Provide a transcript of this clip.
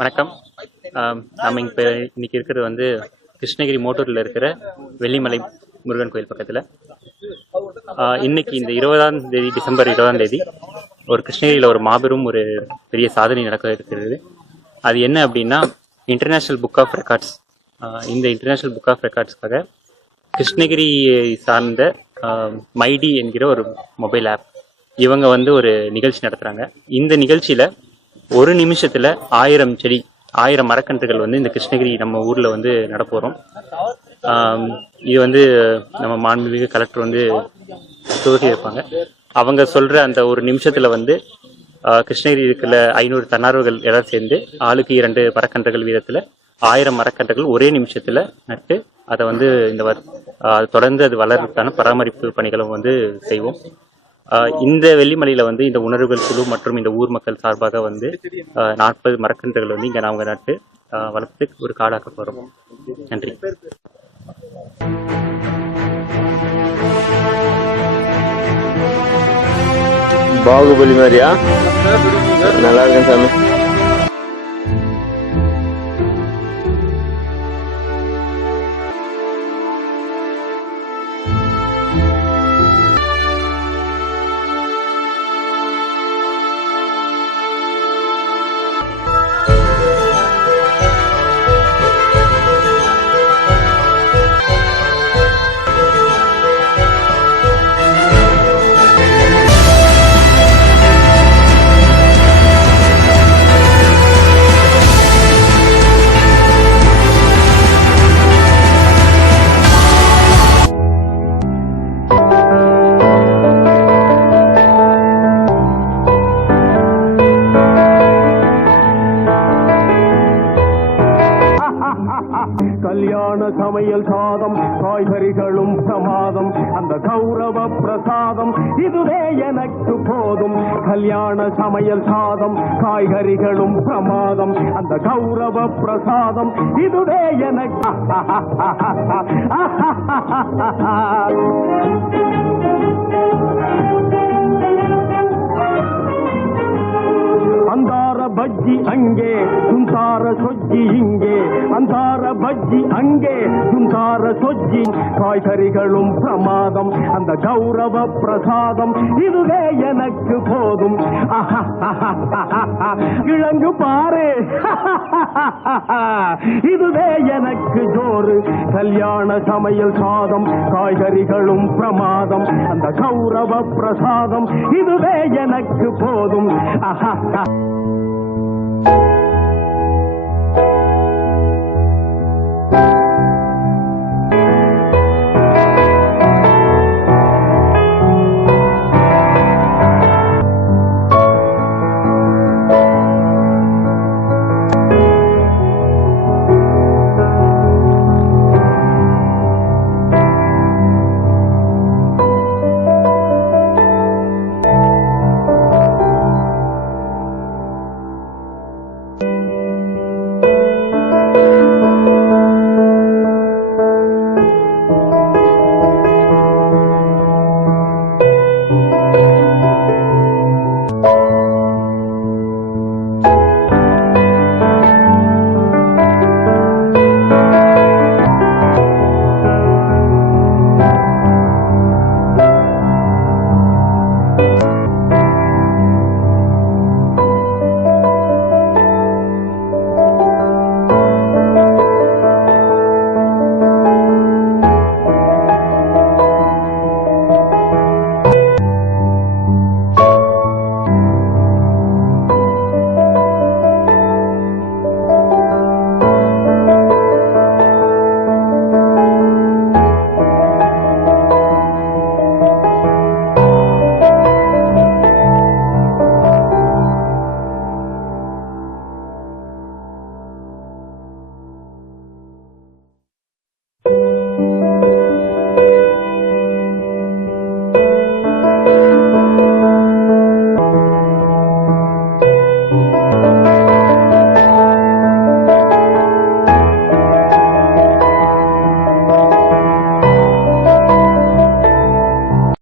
வணக்கம். நம்ம இப்போ இன்னைக்கு இருக்கிறது வந்து கிருஷ்ணகிரி மோட்டூரில் இருக்கிற வெள்ளிமலை முருகன் கோயில் பக்கத்தில். இன்னைக்கு இந்த 20ஆம் தேதி, டிசம்பர் 20ஆம் தேதி ஒரு கிருஷ்ணகிரியில் ஒரு மாபெரும் ஒரு பெரிய சாதனை நடக்க இருக்கிறது. அது என்ன அப்படின்னா, இன்டர்நேஷ்னல் புக் ஆஃப் ரெக்கார்ட்ஸ். இந்த இன்டர்நேஷ்னல் புக் ஆஃப் ரெக்கார்ட்ஸ்க்காக கிருஷ்ணகிரி சார்ந்த மைடி என்கிற ஒரு மொபைல் ஆப் இவங்க வந்து ஒரு நிகழ்ச்சி நடத்துகிறாங்க. இந்த நிகழ்ச்சியில் ஒரு நிமிஷத்தில் 1000 செடி, 1000 மரக்கன்றுகள் வந்து இந்த கிருஷ்ணகிரி நம்ம ஊரில் வந்து நடப்போகிறோம். இது வந்து நம்ம மாண்புமிகு கலெக்டர் வந்து துவக்கி இருப்பாங்க. அவங்க சொல்கிற அந்த ஒரு நிமிஷத்தில் வந்து கிருஷ்ணகிரி இருக்கிற 500 தன்னார்வர்கள் எல்லாம் சேர்ந்து ஆளுக்கு 2 மரக்கன்றுகள் வீதத்தில் 1000 மரக்கன்றுகள் ஒரே நிமிஷத்தில் நட்டு அதை வந்து தொடர்ந்து அது வளர்றதுக்கான பராமரிப்பு பணிகளும் வந்து செய்வோம். இந்த வெள்ளிமலையில் வந்து இந்த உணர்வுகள் குழு மற்றும் இந்த ஊர் மக்கள் சார்பாக வந்து 40 மரக்கன்றுகள் வந்து இங்கே நாங்கள் நட்டு வளர்த்து ஒரு காடாக்க போகிறோம். நன்றி. பாகுபலி மாதிரியா? நல்லா இருக்கேன் சாமி. கல்யாண சமையல் சாதம், காய்கறிகளும் பிரமாதம், அந்த கௌரவ பிரசாதம் இதுவே எனக்கு போதும். கல்யாண சமையல் சாதம், காய்கறிகளும் பிரமாதம், அந்த கௌரவ பிரசாதம் இதுவே எனக்கு. அந்தார பஜ்ஜி அங்கே, சுந்தார சொஜ்ஜி இங்கே, அந்தார பஜ்ஜி அங்கே, சுந்தார சொஜ்ஜி, காய்கறிகளும் பிரமாதம், அந்த கௌரவ பிரசாதம் இதுவே எனக்கு போதும். கிழங்கு பாரு, இதுவே எனக்கு ஜோறு. கல்யாண சமையல் சாதம், காய்கறிகளும் பிரமாதம், அந்த கௌரவ பிரசாதம் இதுவே எனக்கு போதும்.